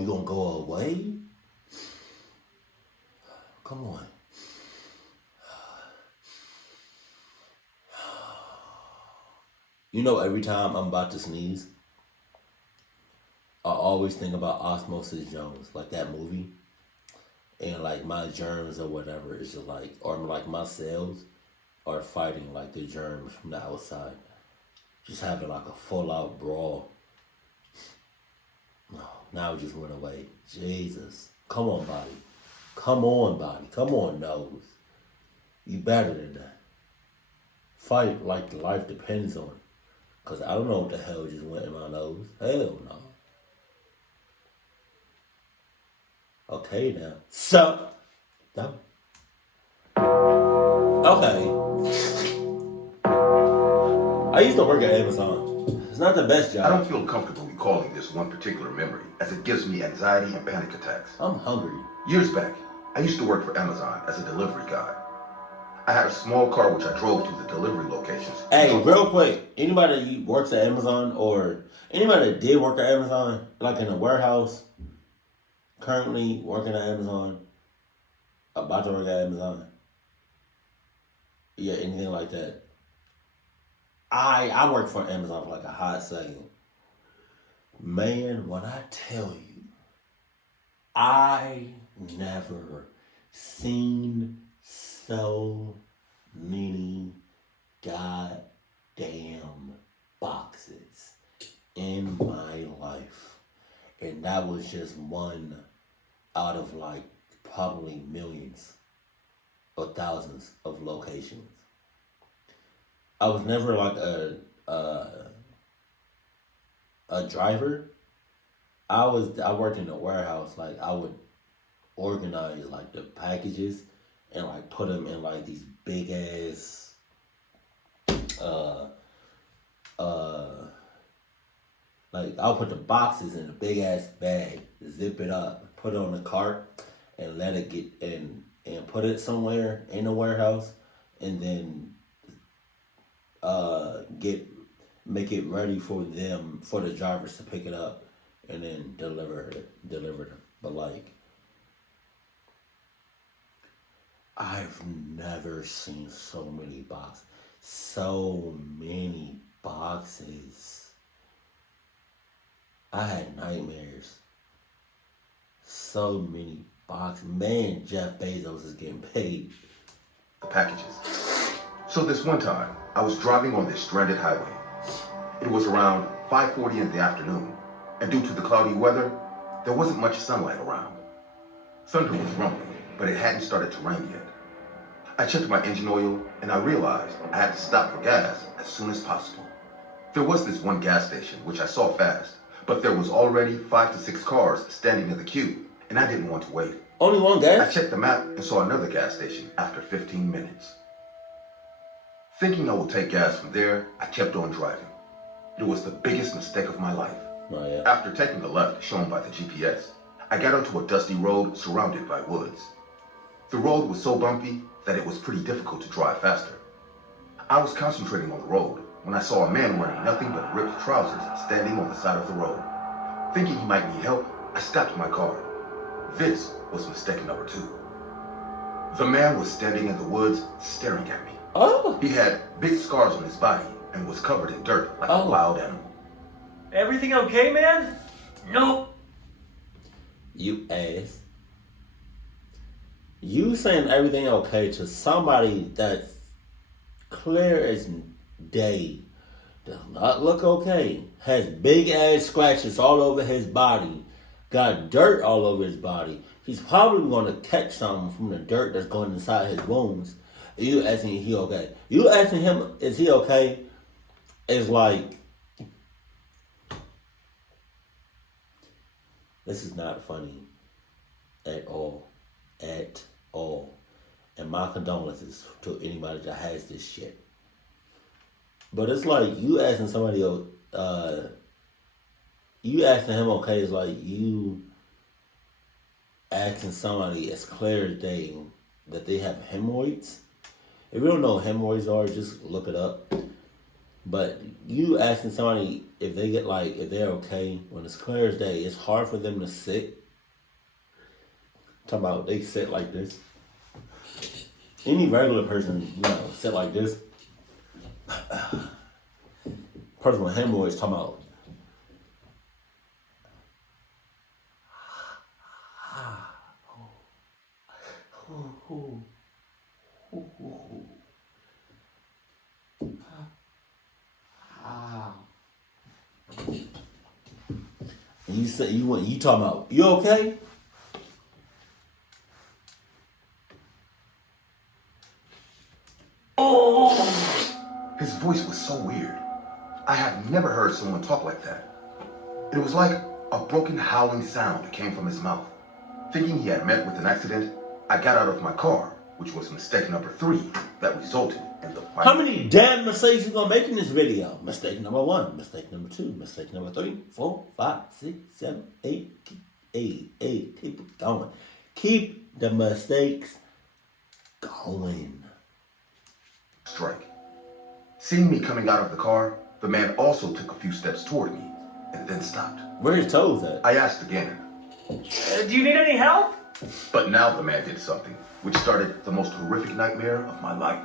you gonna go away? Come on. You know, every time I'm about to sneeze, I always think about Osmosis Jones, like that movie. And like my germs or whatever is just like, or like my cells are fighting like the germs from the outside. Just having like a full out brawl. No, now it just went away. Jesus. Come on, body. Come on, body. Come on, nose. You better than that. Fight like the life depends on it. Because I don't know what the hell just went in my nose. Hell no. Okay now. So, no. Okay. I used to work at Amazon. It's not the best job. I don't feel comfortable recalling this one particular memory, as it gives me anxiety and panic attacks. I'm hungry. Years back, I used to work for Amazon as a delivery guy. I had a small car which I drove to the delivery locations. Hey, real quick, anybody that works at Amazon or anybody that did work at Amazon, like in a warehouse, currently working at Amazon, about to work at Amazon, yeah, anything like that. I worked for Amazon for like a hot second. Man, when I tell you, I never seen so many goddamn boxes in my life. And that was just one out of like probably millions or thousands of locations. I was never like a driver. I worked in a warehouse. Like I would organize like the packages and like put them in like these big ass like I'll put the boxes in a big ass bag, zip it up, put it on the cart, and let it get in and put it somewhere in the warehouse, and then make it ready for the drivers to pick it up and then deliver them. But like I've never seen so many boxes. So many boxes. I had nightmares. So many boxes. Man, Jeff Bezos is getting paid. The packages. So this one time, I was driving on this stranded highway. It was around 5:40 in the afternoon, and due to the cloudy weather, there wasn't much sunlight around. Thunder was rumbling, but it hadn't started to rain yet. I checked my engine oil, and I realized I had to stop for gas as soon as possible. There was this one gas station, which I saw fast, but there was already 5 to 6 cars standing in the queue, and I didn't want to wait. Only one gas? I checked the map and saw another gas station after 15 minutes. Thinking I would take gas from there, I kept on driving. It was the biggest mistake of my life. Oh, yeah. After taking the left shown by the GPS, I got onto a dusty road surrounded by woods. The road was so bumpy that it was pretty difficult to drive faster. I was concentrating on the road when I saw a man wearing nothing but ripped trousers standing on the side of the road. Thinking he might need help, I stopped my car. This was mistake number 2. The man was standing in the woods staring at me. Oh. He had big scars on his body and was covered in dirt like a wild animal. Everything okay, man? Nope. You ass. You saying everything okay to somebody that's clear as day, does not look okay, has big ass scratches all over his body, got dirt all over his body. He's probably going to catch something from the dirt that's going inside his wounds. You asking if he okay? You asking him is he okay? Is like, this is not funny at all. At all. And my condolences to anybody that has this shit. But it's like you asking somebody you asking him okay is like you asking somebody as clear as day that they have hemorrhoids. If you don't know what hemorrhoids are, just look it up. But you asking somebody if they get like if they're okay when it's clear as day, it's hard for them to sit. Talking about they sit like this. Any regular person, sit like this. Person with hemorrhoids talking about. And you say you talking about you okay? His voice was so weird. I have never heard someone talk like that. It was like a broken howling sound came from his mouth. Thinking he had met with an accident, I got out of my car, which was mistake number 3 that resulted in the fight. How many damn mistakes you gonna make in this video? Mistake number 1, mistake number 2, mistake number 3, 4, 5, 6, 7, 8, 8. Keep it going. Keep the mistakes going. Strike. Seeing me coming out of the car, the man also took a few steps toward me and then stopped. Where his toes at? I asked again. Do you need any help? But now the man did something which started the most horrific nightmare of my life.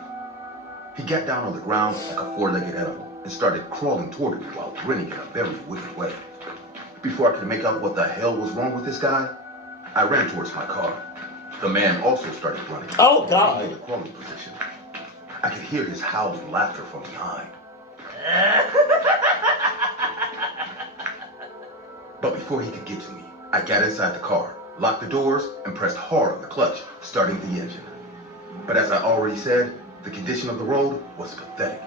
He got down on the ground like a 4-legged animal and started crawling toward me while grinning in a very wicked way. Before I could make out what the hell was wrong with this guy, I ran towards my car. The man also started running. Oh, God. In a crawling position. I could hear his howling laughter from behind. But before he could get to me, I got inside the car, locked the doors, and pressed hard on the clutch, starting the engine. But as I already said, the condition of the road was pathetic.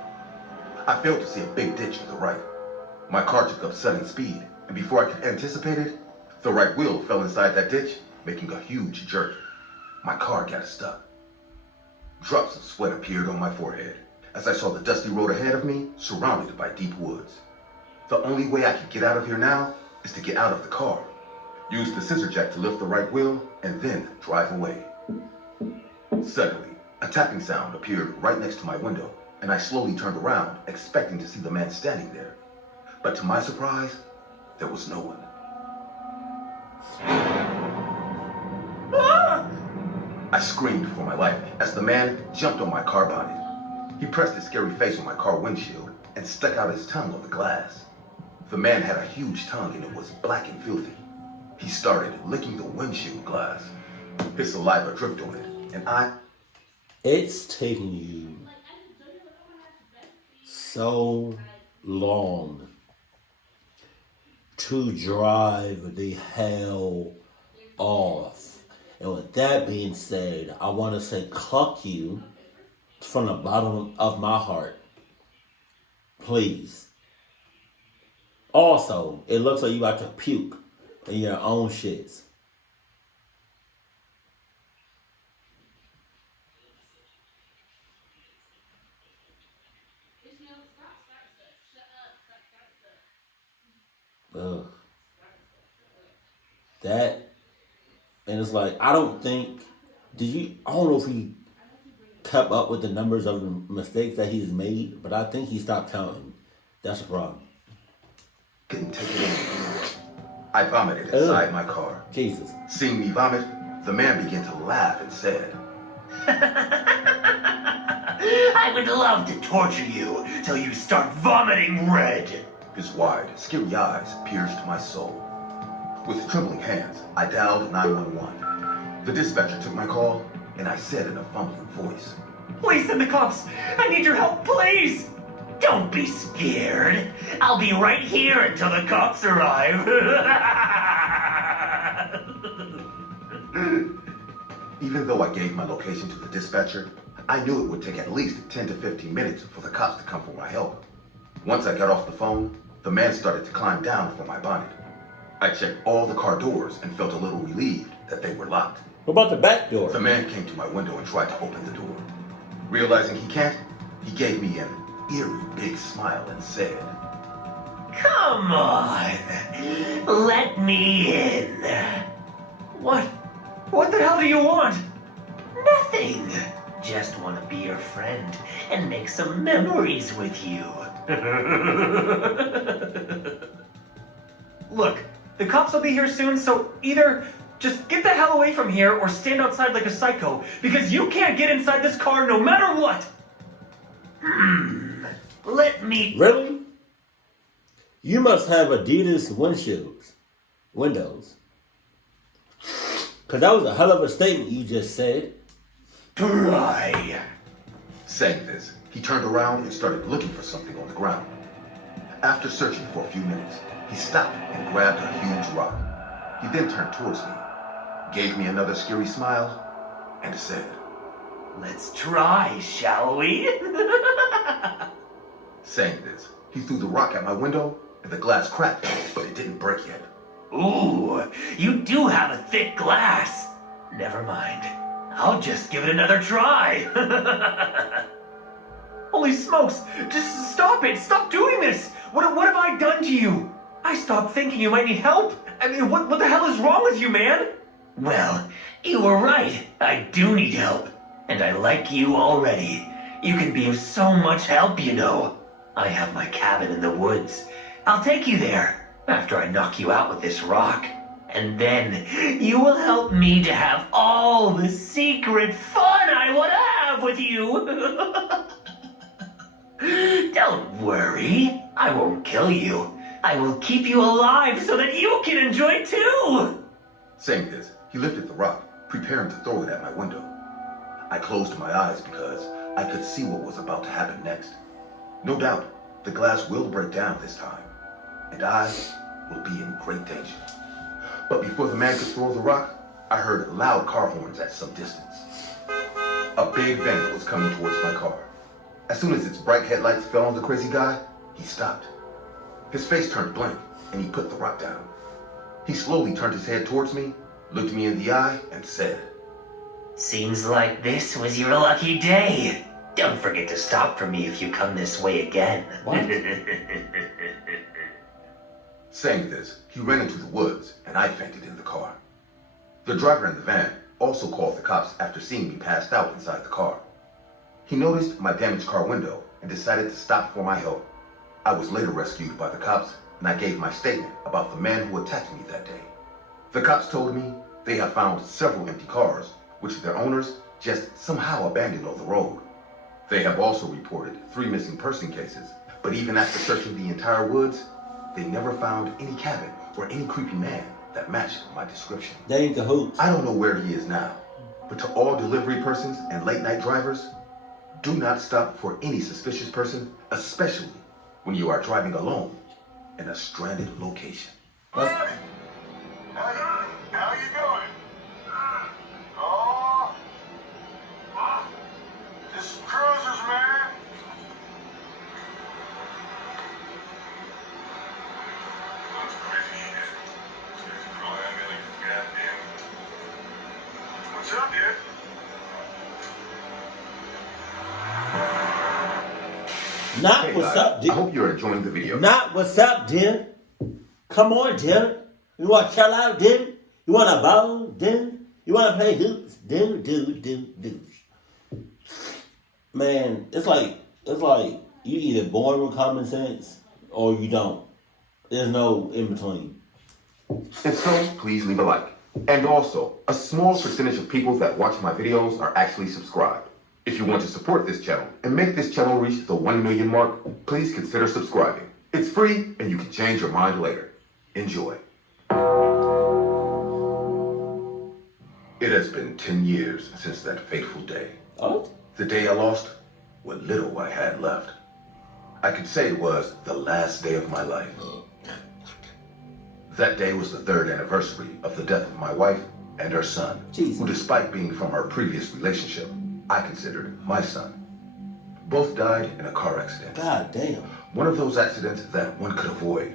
I failed to see a big ditch to the right. My car took up sudden speed, and before I could anticipate it, the right wheel fell inside that ditch, making a huge jerk. My car got stuck. Drops of sweat appeared on my forehead as I saw the dusty road ahead of me, surrounded by deep woods. The only way I could get out of here now is to get out of the car, use the scissor jack to lift the right wheel, and then drive away. Suddenly, a tapping sound appeared right next to my window, and I slowly turned around, expecting to see the man standing there. But to my surprise, there was no one. I screamed for my life as the man jumped on my car bonnet. He pressed his scary face on my car windshield and stuck out his tongue on the glass. The man had a huge tongue and it was black and filthy. He started licking the windshield glass. His saliva dripped on it, and It's taking you so long to drive the hell off. And with that being said, I want to say cluck you from the bottom of my heart. Please. Also, it looks like you about to puke in your own shits. Ugh. That, and it's like, I don't know if he kept up with the numbers of the mistakes that he's made, but I think he stopped counting. That's the problem. couldn't take it anymore. I vomited inside my car. Jesus. Seeing me vomit, the man began to laugh and said, I would love to torture you till you start vomiting red. His wide, scary eyes pierced my soul. With trembling hands, I dialed 911. The dispatcher took my call, and I said in a fumbling voice, Please send the cops. I need your help, please. Don't be scared. I'll be right here until the cops arrive. Even though I gave my location to the dispatcher, I knew it would take at least 10 to 15 minutes for the cops to come for my help. Once I got off the phone, the man started to climb down from my bonnet. I checked all the car doors and felt a little relieved that they were locked. What about the back door? The man came to my window and tried to open the door. Realizing he can't, he gave me an eerie big smile and said, Come on. Let me in. What the hell do you want? Nothing. Just want to be your friend and make some memories with you. Look, the cops will be here soon, so either just get the hell away from here or stand outside like a psycho, because you can't get inside this car no matter what! Let me... Really? You must have Adidas windows. Because that was a hell of a statement you just said. try. Saying this, he turned around and started looking for something on the ground. After searching for a few minutes, he stopped and grabbed a huge rock. He then turned towards me, gave me another scary smile, and said, Let's try, shall we? Saying this, he threw the rock at my window, and the glass cracked, but it didn't break yet. Ooh, you do have a thick glass. Never mind. I'll just give it another try. Holy smokes! Just stop it! Stop doing this! What have I done to you? I stopped thinking you might need help. I mean, what the hell is wrong with you, man? Well, you were right. I do need help. And I like you already. You can be of so much help, you know. I have my cabin in the woods. I'll take you there after I knock you out with this rock. And then you will help me to have all the secret fun I want to have with you. Don't worry. I won't kill you. I will keep you alive so that you can enjoy too. Saying this, he lifted the rock, preparing to throw it at my window. I closed my eyes because I could see what was about to happen next. No doubt, the glass will break down this time, and I will be in great danger. But before the man could throw the rock, I heard loud car horns at some distance. A big van was coming towards my car. As soon as its bright headlights fell on the crazy guy, he stopped. His face turned blank, and he put the rock down. He slowly turned his head towards me, looked me in the eye, and said, Seems like this was your lucky day. Don't forget to stop for me if you come this way again. What? Saying this, he ran into the woods, and I fainted in the car. The driver in the van also called the cops after seeing me passed out inside the car. He noticed my damaged car window and decided to stop for my help. I was later rescued by the cops, and I gave my statement about the man who attacked me that day. The cops told me they have found several empty cars, which their owners just somehow abandoned on the road. They have also reported 3 missing person cases, but even after searching the entire woods, they never found any cabin or any creepy man that matched my description. They ain't the hoops. I don't know where he is now, but to all delivery persons and late night drivers, do not stop for any suspicious person, especially when you are driving alone in a stranded location. That's- How you doing? Oh, just cruisers, man. That's crazy shit. This girl had me like goddamn. What's up, dude? Not Hey what's guys, up, I dude. hope you're enjoying the video. Not what's up, dude. Come on, dude. You want to chill out, dude? You want to bowl, dude? You want to play hoops, dude? Man, it's like you either born with common sense or you don't. There's no in between. And so, please leave a like. And also, a small percentage of people that watch my videos are actually subscribed. If you want to support this channel and make this channel reach the 1 million mark, please consider subscribing. It's free and you can change your mind later. Enjoy. It has been 10 years since that fateful day. Oh? The day I lost what little I had left. I could say it was the last day of my life. That day was the 3rd anniversary of the death of my wife and her son, Jesus. who despite being from our previous relationship, I considered my son. Both died in a car accident. God damn. One of those accidents that one could avoid.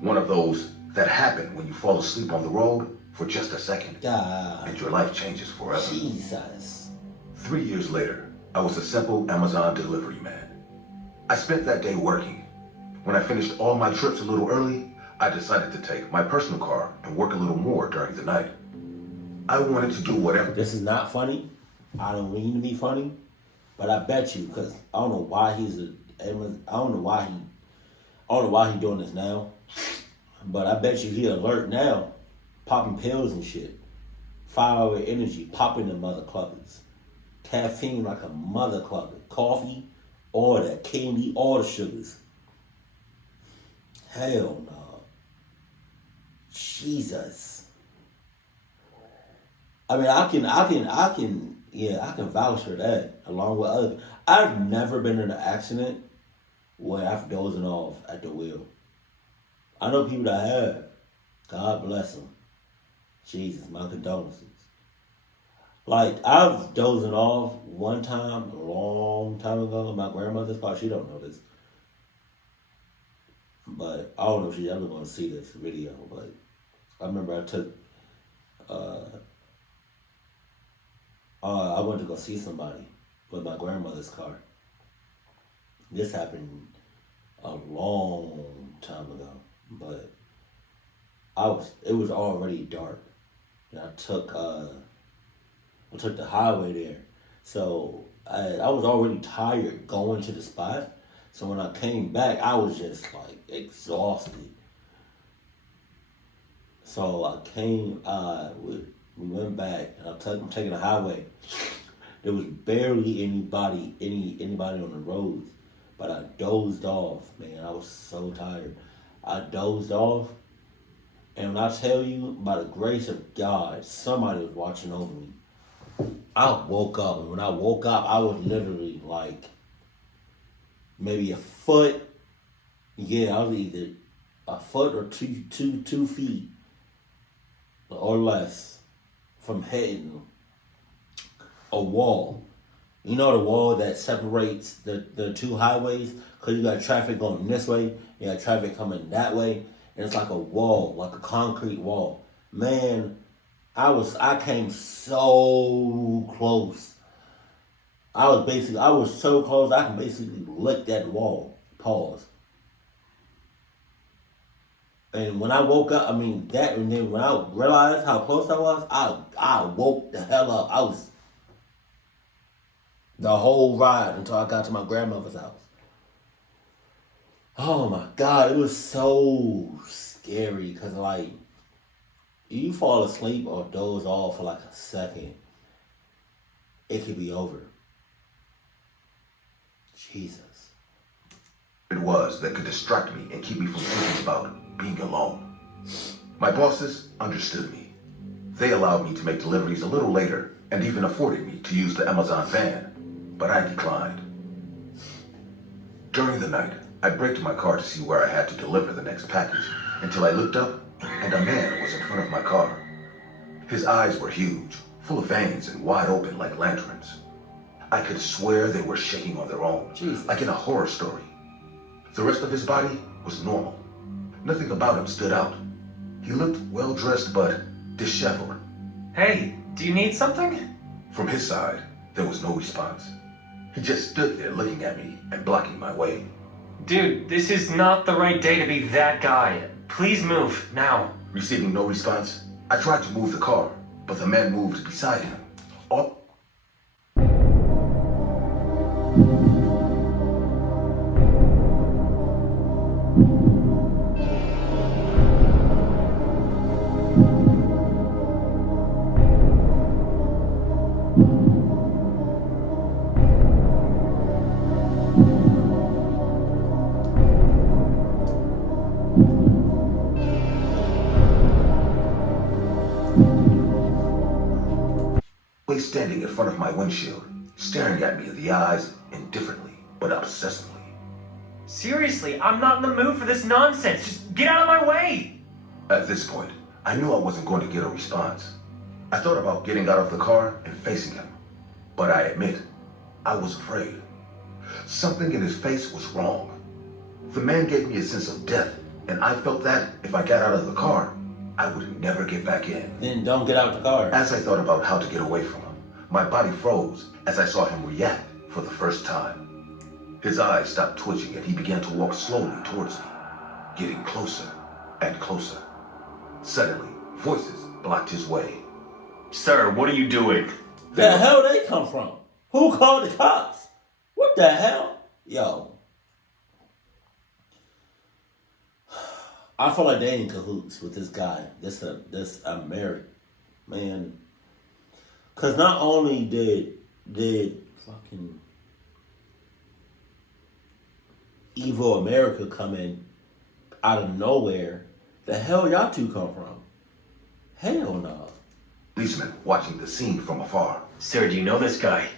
One of those that happen when you fall asleep on the road for just a second God. and your life changes forever. Jesus. 3 years later, I was a simple Amazon delivery man. I spent that day working. When I finished all my trips a little early, I decided to take my personal car and work a little more during the night. I wanted to do whatever. This is not funny. I don't mean to be funny, but I bet you, because I don't know why he's I don't know why he doing this now, but I bet you he alert now, popping pills and shit, 5-hour energy, popping the mother cluckers, caffeine like a mother clucker, coffee, all that candy, all the sugars. Hell no. Jesus. I mean, I can vouch for that along with other. I've never been in an accident where I've dozing off at the wheel. I know people that have. God bless them. Jesus, my condolences. Like, I was dozing off one time, a long time ago, in my grandmother's car. She don't know this. But I don't know if she ever going to see this video, but I remember I went to go see somebody with my grandmother's car. This happened a long time ago, but it was already dark. And I took the highway there. So I was already tired going to the spot. So when I came back, I was just like exhausted. So I came, we went back, and I'm taking the highway. There was barely anybody on the roads, but I dozed off, man. I was so tired. I dozed off, and when I tell you, by the grace of God, somebody was watching over me. I woke up, and when I woke up, I was literally like maybe a foot. Yeah, I was either a foot or 2 feet or less from hitting a wall. You know the wall that separates the two highways? Because you got traffic going this way, you got traffic coming that way, and it's like a wall, like a concrete wall. Man, I came so close. I was so close, I can basically lick that wall. Pause. And when I woke up, and then when I realized how close I was, I woke the hell up. I was the whole ride until I got to my grandmother's house. Oh my God, it was so scary because like you fall asleep or doze off for like a second, it could be over. Jesus. It was that could distract me and keep me from thinking about being alone. My bosses understood me. They allowed me to make deliveries a little later and even afforded me to use the Amazon van, but I declined. During the night, I braked my car to see where I had to deliver the next package until I looked up and a man was in front of my car. His eyes were huge, full of veins and wide open like lanterns. I could swear they were shaking on their own, like in a horror story. The rest of his body was normal. Nothing about him stood out. He looked well-dressed but disheveled. Hey, do you need something? From his side, there was no response. He just stood there looking at me and blocking my way. Dude, this is not the right day to be that guy. Please move, now. Receiving no response, I tried to move the car, but the man moved beside him. All standing in front of my windshield, staring at me in the eyes indifferently but obsessively. Seriously, I'm not in the mood for this nonsense. Just get out of my way! At this point, I knew I wasn't going to get a response. I thought about getting out of the car and facing him, but I admit, I was afraid. Something in his face was wrong. The man gave me a sense of death, and I felt that if I got out of the car, I would never get back in. Then don't get out the car. As I thought about how to get away from him, my body froze as I saw him react for the first time. His eyes stopped twitching and he began to walk slowly towards me, getting closer and closer. Suddenly, voices blocked his way. Sir, what are you doing? The hell they come from? Who called the cops? What the hell? Yo, I feel like they in cahoots with this guy, this American man. Cause not only did fucking evil America come in out of nowhere, the hell y'all two come from? Hell no. Policeman watching the scene from afar. Sir, do you know this guy?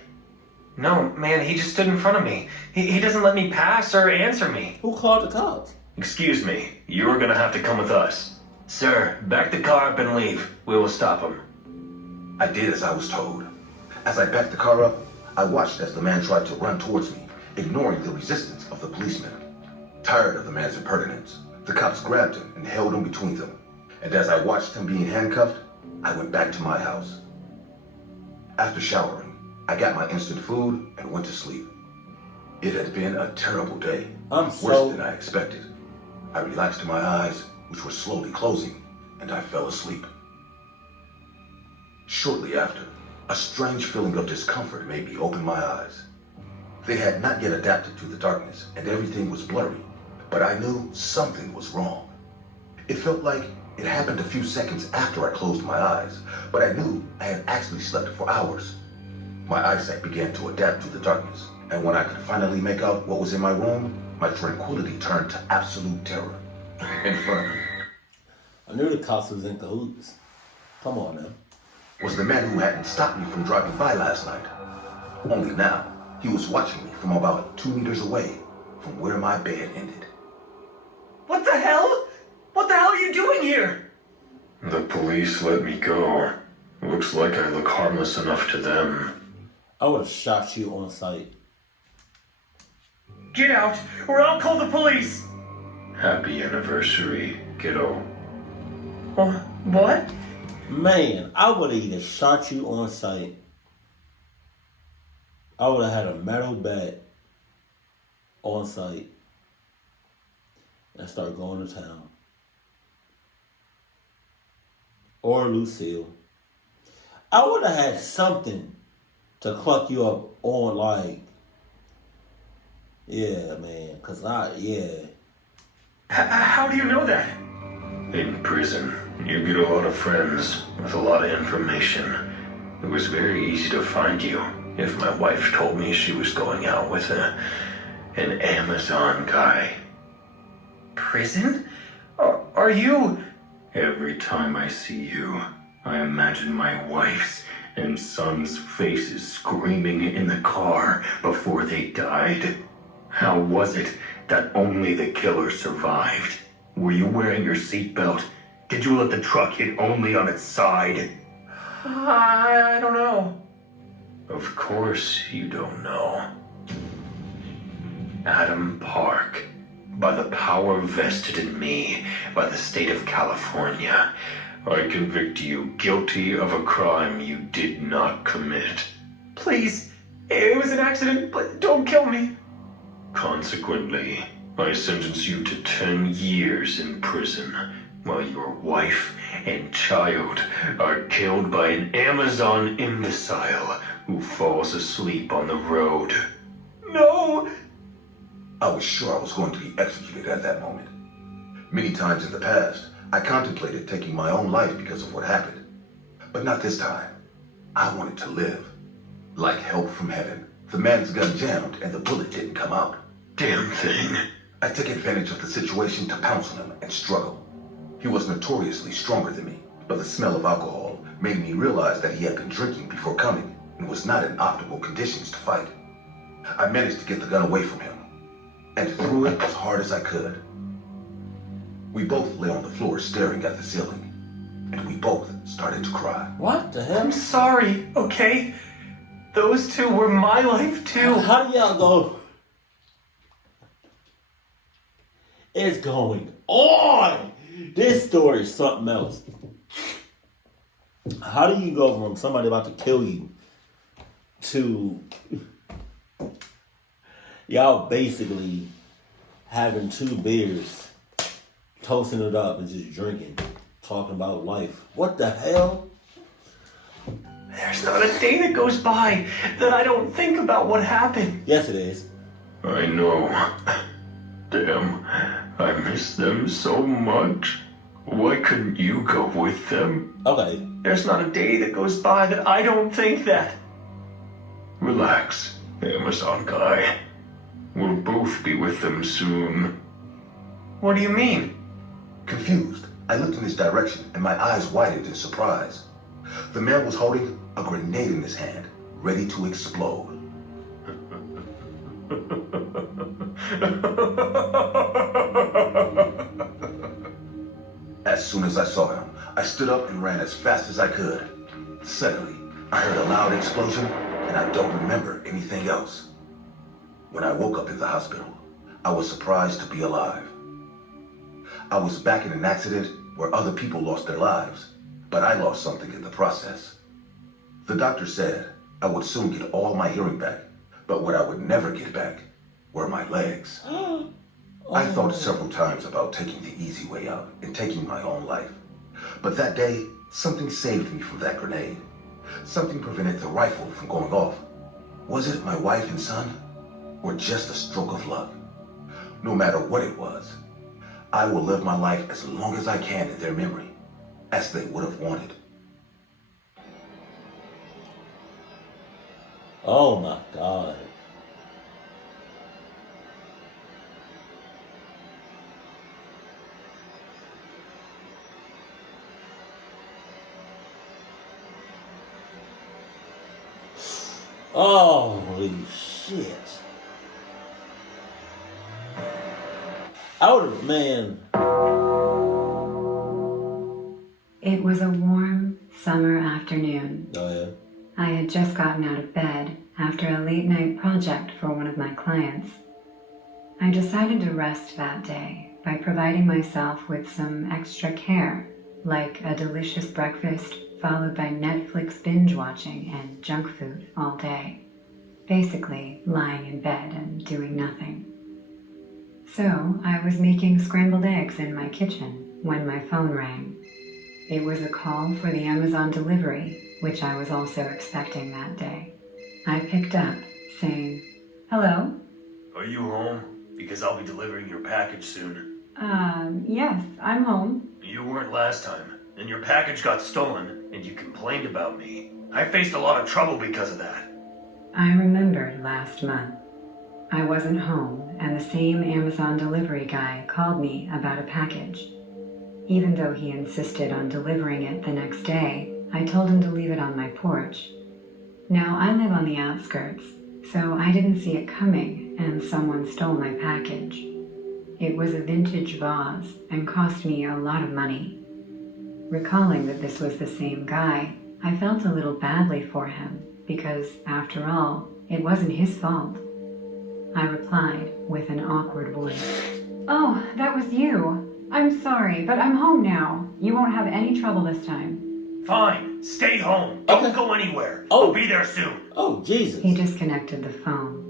No, man, he just stood in front of me. He doesn't let me pass or answer me. Who called the cops? Excuse me, you're gonna have to come with us. Sir, back the car up and leave. We will stop him. I did as I was told. As I backed the car up, I watched as the man tried to run towards me, ignoring the resistance of the policeman. Tired of the man's impertinence, the cops grabbed him and held him between them. And as I watched him being handcuffed, I went back to my house. After showering, I got my instant food and went to sleep. It had been a terrible day, worse than I expected. I relaxed my eyes, which were slowly closing, and I fell asleep. Shortly after, a strange feeling of discomfort made me open my eyes. They had not yet adapted to the darkness, and everything was blurry, but I knew something was wrong. It felt like it happened a few seconds after I closed my eyes, but I knew I had actually slept for hours. My eyesight began to adapt to the darkness, and when I could finally make out what was in my room, my tranquility turned to absolute terror. In front of me I knew the cops was in cahoots. Come on now. was the man who hadn't stopped me from driving by last night. Only now, he was watching me from about 2 meters away from where my bed ended. What the hell? What the hell are you doing here? The police let me go. Looks like I look harmless enough to them. I would have shot you on sight. Get out, or I'll call the police. Happy anniversary, kiddo. What? Man, I would have either shot you on sight. I would have had a metal bat on sight and start going to town. Or Lucille. I would have had something to cluck you up on, like, yeah, man, How do you know that? In prison, you get a lot of friends with a lot of information. It was very easy to find you if my wife told me she was going out with an Amazon guy. Prison? Are you... Every time I see you, I imagine my wife's and son's faces screaming in the car before they died. How was it that only the killer survived? Were you wearing your seatbelt? Did you let the truck hit only on its side? I don't know. Of course you don't know. Adam Park, by the power vested in me by the state of California, I convict you guilty of a crime you did not commit. Please, it was an accident. Don't kill me. Consequently, I sentence you to 10 years in prison, while your wife and child are killed by an Amazon imbecile who falls asleep on the road. No! I was sure I was going to be executed at that moment. Many times in the past, I contemplated taking my own life because of what happened. But not this time. I wanted to live. Like help from heaven, the man's gun jammed and the bullet didn't come out. Damn thing. I took advantage of the situation to pounce on him and struggle. He was notoriously stronger than me, but the smell of alcohol made me realize that he had been drinking before coming and was not in optimal conditions to fight. I managed to get the gun away from him and threw it as hard as I could. We both lay on the floor staring at the ceiling, and we both started to cry. What the hell? I'm sorry, okay? Those two were my life too. How do y'all go? It's going on. This story is something else. How do you go from somebody about to kill you to y'all basically having 2 beers, toasting it up and just drinking, talking about life? What the hell? There's not a day that goes by that I don't think about what happened. Yes, it is. I know. Damn. I miss them so much. Why couldn't you go with them? Okay. There's not a day that goes by that I don't think that. Relax, Amazon guy. We'll both be with them soon. What do you mean? Confused, I looked in his direction and my eyes widened in surprise. The man was holding a grenade in his hand, ready to explode. As soon as I saw him, I stood up and ran as fast as I could. Suddenly, I heard a loud explosion, and I don't remember anything else. When I woke up in the hospital, I was surprised to be alive. I was back in an accident where other people lost their lives, but I lost something in the process. The doctor said I would soon get all my hearing back, but what I would never get back were my legs. I thought several times about taking the easy way out and taking my own life. But that day, something saved me from that grenade. Something prevented the rifle from going off. Was it my wife and son? Or just a stroke of luck? No matter what it was, I will live my life as long as I can in their memory, as they would have wanted. Oh my God. Holy shit. I would have, man. It was a warm summer afternoon. Oh, yeah. I had just gotten out of bed after a late night project for one of my clients. I decided to rest that day by providing myself with some extra care, like a delicious breakfast followed by Netflix binge watching and junk food all day. Basically, lying in bed and doing nothing. So, I was making scrambled eggs in my kitchen when my phone rang. It was a call for the Amazon delivery, which I was also expecting that day. I picked up, saying, "Hello?" Are you home? Because I'll be delivering your package soon. Yes, I'm home. You weren't last time, and your package got stolen, and you complained about me. I faced a lot of trouble because of that. I remembered last month. I wasn't home, and the same Amazon delivery guy called me about a package. Even though he insisted on delivering it the next day, I told him to leave it on my porch. Now, I live on the outskirts, so I didn't see it coming, and someone stole my package. It was a vintage vase and cost me a lot of money. Recalling that this was the same guy, I felt a little badly for him, because, after all, it wasn't his fault. I replied with an awkward voice. "Oh, that was you. I'm sorry, but I'm home now. You won't have any trouble this time." Fine, stay home. Okay. Don't go anywhere. Oh. I'll be there soon. Oh, Jesus. He disconnected the phone.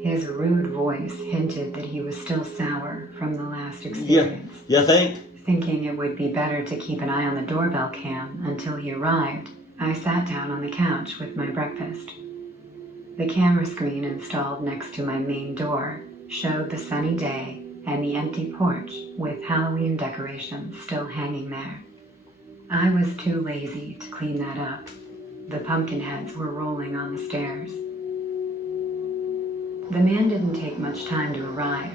His rude voice hinted that he was still sour from the last experience. You think? Thinking it would be better to keep an eye on the doorbell cam until he arrived, I sat down on the couch with my breakfast. The camera screen installed next to my main door showed the sunny day and the empty porch with Halloween decorations still hanging there. I was too lazy to clean that up. The pumpkin heads were rolling on the stairs. The man didn't take much time to arrive.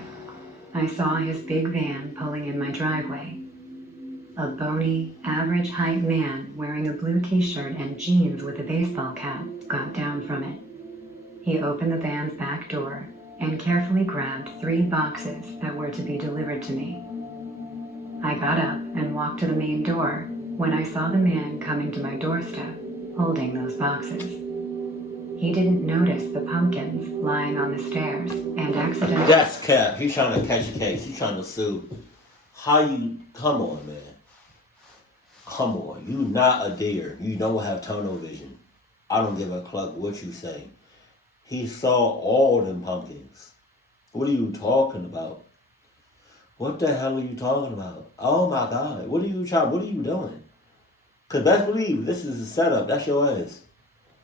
I saw his big van pulling in my driveway. A bony, average-height man wearing a blue t-shirt and jeans with a baseball cap got down from it. He opened the van's back door and carefully grabbed 3 boxes that were to be delivered to me. I got up and walked to the main door when I saw the man coming to my doorstep, holding those boxes. He didn't notice the pumpkins lying on the stairs and accidentally... That's cap. He's trying to catch a case. He's trying to sue. How you... Come on, man. Come on. You not a deer. You don't have tunnel vision. I don't give a cluck what you say. He saw all them pumpkins. What are you talking about? What the hell are you talking about? Oh my God. What are you doing? Cause best believe this is a setup. That's your ass.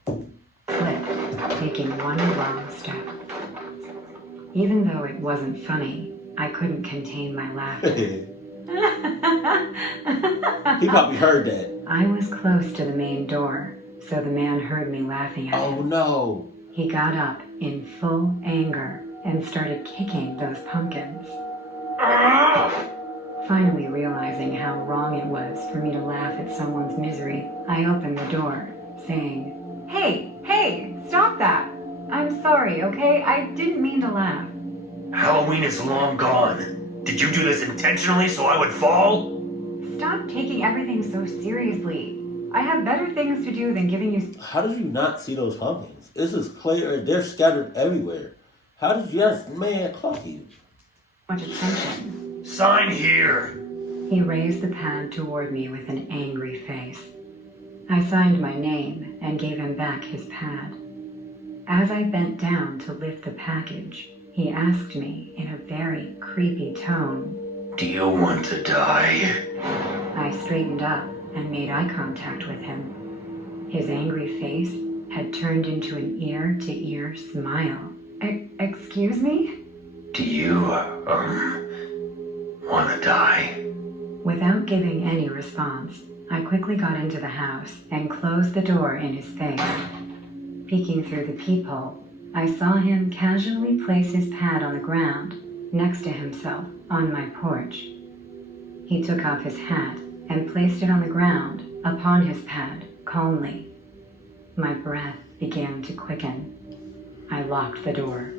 Slipped, taking one wrong step. Even though it wasn't funny, I couldn't contain my laughter. He probably heard that. I was close to the main door, so the man heard me laughing at Oh him. no. He got up in full anger and started kicking those pumpkins. Finally realizing how wrong it was for me to laugh at someone's misery, I opened the door, saying, Hey, stop that! I'm sorry, okay? I didn't mean to laugh. Halloween is long gone. Did you do this intentionally so I would fall? Stop taking everything so seriously. I have better things to do than giving you How did you not see those pumpkins? This is clear. They're scattered everywhere. How did you just, man, clock you? much attention. Sign here. He raised the pad toward me with an angry face. I signed my name and gave him back his pad. As I bent down to lift the package, he asked me in a very creepy tone, Do you want to die? I straightened up and made eye contact with him. His angry face had turned into an ear-to-ear smile. Excuse me? Do you, want to die? Without giving any response, I quickly got into the house and closed the door in his face. Peeking through the peephole, I saw him casually place his pad on the ground next to himself on my porch. He took off his hat and placed it on the ground upon his pad calmly. My breath began to quicken. I locked the door.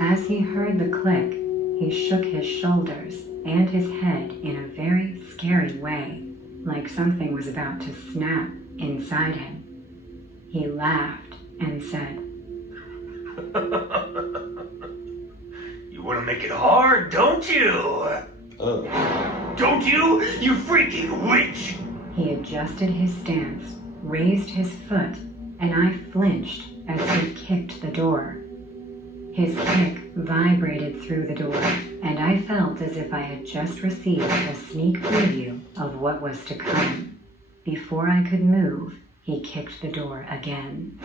As he heard the click, he shook his shoulders and his head in a very scary way, like something was about to snap inside him. He laughed and said, You want to make it hard, don't you? Oh. Don't you, you freaking witch? He adjusted his stance, raised his foot, and I flinched as he kicked the door. His kick vibrated through the door, and I felt as if I had just received a sneak preview of what was to come. Before I could move, he kicked the door again.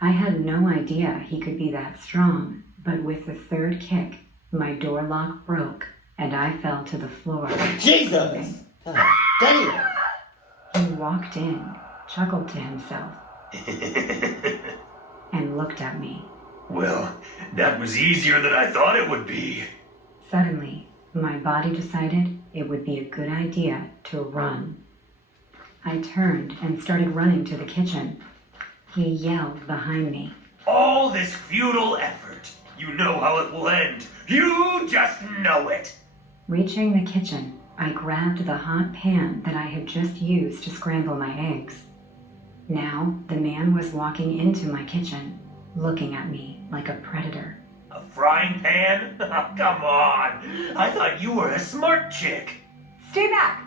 I had no idea he could be that strong, but with the third kick, my door lock broke, and I fell to the floor. Jesus! God damn! He walked in, chuckled to himself, and looked at me. Well, that was easier than I thought it would be. Suddenly, my body decided it would be a good idea to run. I turned and started running to the kitchen. He yelled behind me. All this futile effort. You know how it will end. You just know it. Reaching the kitchen, I grabbed the hot pan that I had just used to scramble my eggs. Now, the man was walking into my kitchen, looking at me like a predator. A frying pan? Come on. I thought you were a smart chick. Stay back!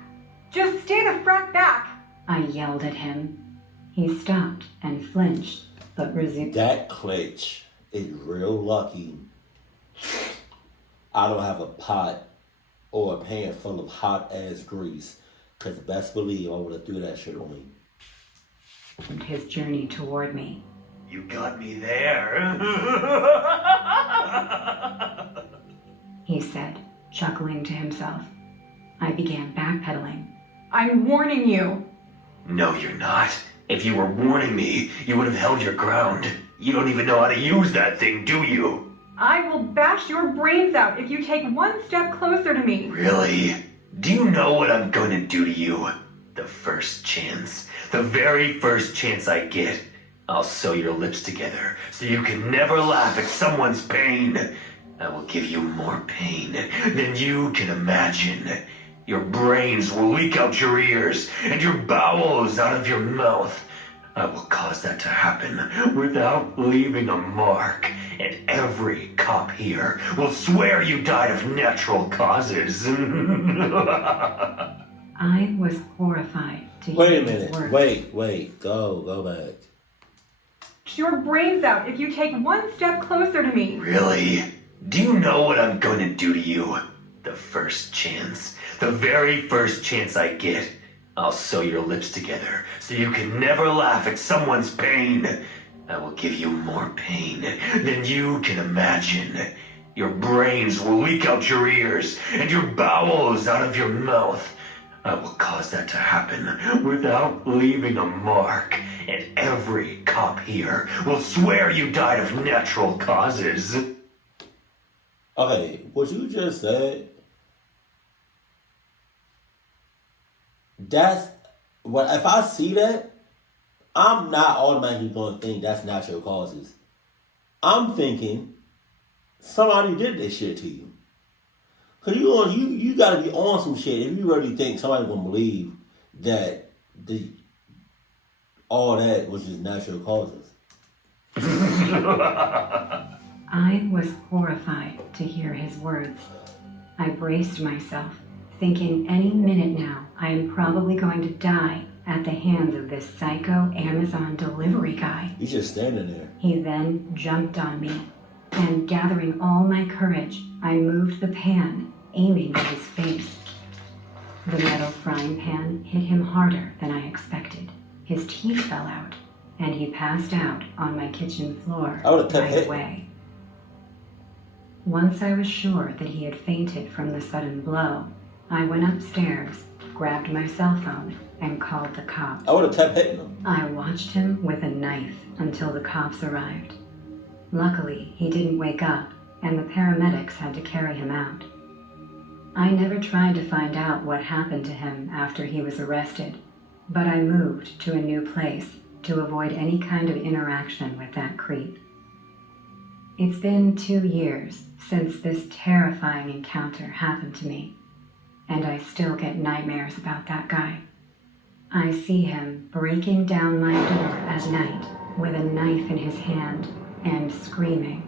Just stay the front back! I yelled at him. He stopped and flinched, but resumed. That glitch is real lucky. I don't have a pot or a pan full of hot ass grease, cause best believe I would have threw that shit on me. His journey toward me. You got me there. He said, chuckling to himself. I began backpedaling. I'm warning you! No, you're not. If you were warning me, you would have held your ground. You don't even know how to use that thing, do you? I will bash your brains out if you take one step closer to me. Really? Do you know what I'm going to do to you? The first chance. The very first chance I get. I'll sew your lips together so you can never laugh at someone's pain. I will give you more pain than you can imagine. Your brains will leak out your ears and your bowels out of your mouth. I will cause that to happen without leaving a mark. And every cop here will swear you died of natural causes. I was horrified to Wait hear a his minute. words. Wait. Go back. Your brains out if you take one step closer to me. Really? Do you know what I'm going to do to you? The first chance. The very first chance I get. I'll sew your lips together so you can never laugh at someone's pain. I will give you more pain than you can imagine. Your brains will leak out your ears, and your bowels out of your mouth. I will cause that to happen without leaving a mark, and every cop here will swear you died of natural causes. Okay, what you just said, that's what if I see that, I'm not automatically gonna think that's natural causes. I'm thinking somebody did this shit to you. Cause you gotta be on some shit if you really think somebody's gonna believe that all that was just natural causes. I was horrified to hear his words. I braced myself, thinking any minute now I am probably going to die at the hands of this psycho Amazon delivery guy. He's just standing there. He then jumped on me, and gathering all my courage, I moved the pan, aiming at his face. The metal frying pan hit him harder than I expected. His teeth fell out, and he passed out on my kitchen floor right away. Once I was sure that he had fainted from the sudden blow, I went upstairs, grabbed my cell phone, and called the cops. I would have kept hitting him. I watched him with a knife until the cops arrived. Luckily, he didn't wake up, and the paramedics had to carry him out. I never tried to find out what happened to him after he was arrested, but I moved to a new place to avoid any kind of interaction with that creep. It's been 2 years since this terrifying encounter happened to me, and I still get nightmares about that guy. I see him breaking down my door at night with a knife in his hand and screaming,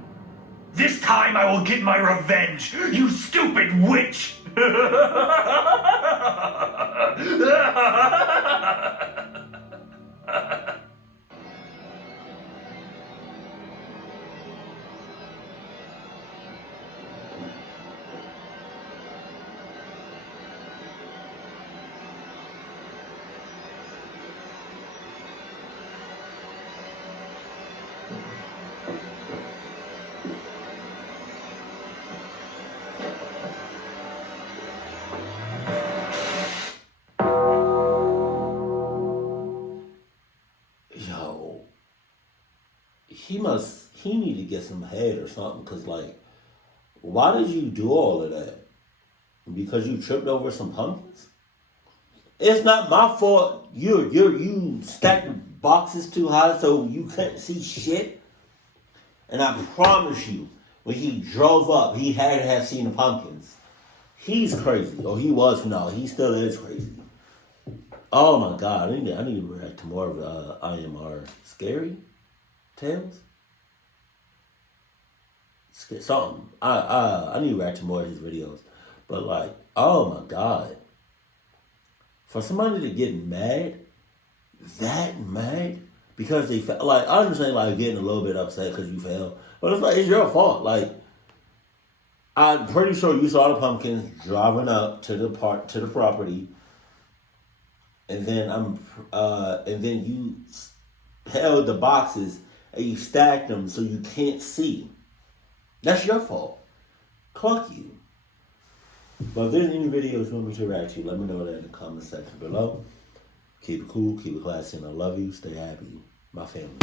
This time I will get my revenge, you stupid witch! Yo, he need to get some head or something. Cause like, why did you do all of that? Because you tripped over some pumpkins? It's not my fault. You stacked the boxes too high so you couldn't see shit. And I promise you, when he drove up, he had to have seen the pumpkins. He's crazy. Or he was. No, he still is crazy. Oh my God! I need to react to more of IMR scary tales. Something. I need to react to more of his videos. But like, oh my God! For somebody to get mad, that mad because they felt like I understand like getting a little bit upset because you failed, but it's like it's your fault. Like I'm pretty sure you saw the pumpkins driving up to the property. And then you held the boxes and you stacked them so you can't see. That's your fault. Cluck you. But if there's any videos you want me to react to, let me know that in the comment section below. Keep it cool, keep it classy, and I love you. Stay happy. My family.